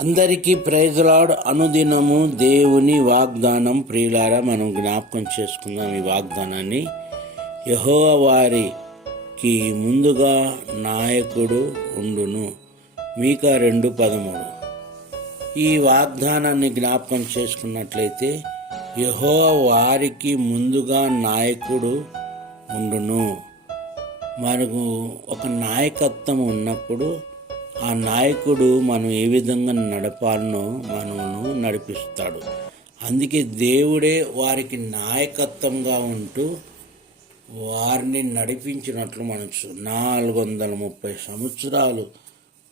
అందరికీ praise lord. అనుదినము దేవుని వాగ్దానం ప్రియులారా, మనం జ్ఞాపకం చేసుకుందాం ఈ వాగ్దానాన్ని. యెహోవా వారికి ముందుగా నాయకుడు ఉండును. మీకా 2:13. ఈ వాగ్దానాన్ని జ్ఞాపకం చేసుకున్నట్లయితే యెహోవా వారికి ముందుగా నాయకుడు ఉండును. మనకు ఒక నాయకత్వం ఉన్నప్పుడు ఆ నాయకుడు మనం ఏ విధంగా నడపాలనో మనను నడిపిస్తాడు. అందుకే దేవుడే వారికి నాయకత్వంగా ఉంటూ వారిని నడిపించినట్లు మనం 430 సంవత్సరాలు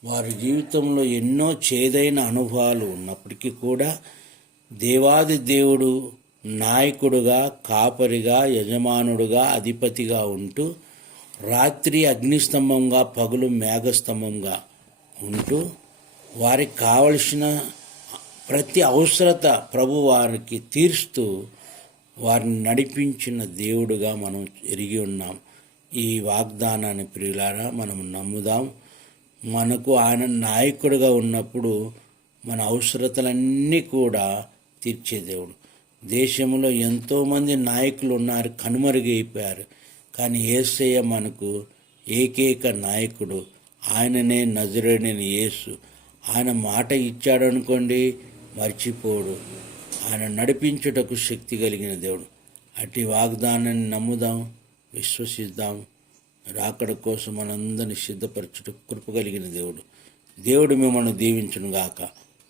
వారి జీవితంలో ఎన్నో చేదైన అనుభవాలు ఉన్నప్పటికీ కూడా దేవాది దేవుడు నాయకుడుగా, కాపరిగా, యజమానుడుగా, అధిపతిగా ఉంటూ రాత్రి అగ్నిస్తంభంగా, పగులు మేఘస్తంభంగా ఉంటూ వారికి కావలసిన ప్రతి అవసరత ప్రభు వారికి తీరుస్తూ వారిని నడిపించిన దేవుడుగా మనం ఎరిగి ఉన్నాం. ఈ వాగ్దానాన్ని ప్రియులారా మనం నమ్ముదాం. మనకు ఆయన నాయకుడిగా ఉన్నప్పుడు మన అవసరతలన్నీ కూడా తీర్చే దేవుడు. దేశంలో ఎంతోమంది నాయకులు ఉన్నారు, కనుమరుగైపోయారు. కానీ యేసయ్య మనకు ఏకైక నాయకుడు. ఆయననే నజరేయుడైన యేసు. ఆయన మాట ఇచ్చాడనుకోండి, మర్చిపోడు. ఆయన నడిపించుటకు శక్తి కలిగిన దేవుడు. అట్టి వాగ్దానాన్ని నమ్ముదాం, విశ్వసిద్దాం. రాకడ కోసం మనందరినీ సిద్ధపరచుటకు కృప కలిగిన దేవుడు. దేవుడు మిమ్మల్ని దీవించును గాక.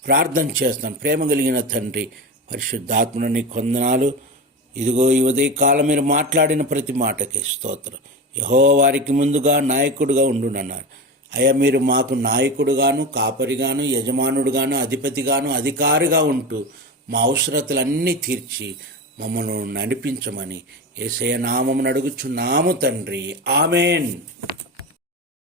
ప్రార్థన చేస్తాం. ప్రేమ కలిగిన తండ్రి, పరిశుద్ధాత్మను నీ వందనాలు. ఇదిగో ఈ ఉదయకాలం మీరు మాట్లాడిన ప్రతి మాటకి స్తోత్రం. యెహోవా వారికి ముందుగా నాయకుడుగా ఉండునన్నారు. అయ్యా, మీరు మాకు నాయకుడుగాను, కాపరిగాను, యజమానుడుగాను, అధిపతిగాను, అధికారిగా ఉంటూ మా అవసరతలన్నీ తీర్చి మమ్మల్ని నడిపించమని యేసయ్య నామమున అడుగుచున్నాము తండ్రి. ఆమేన్.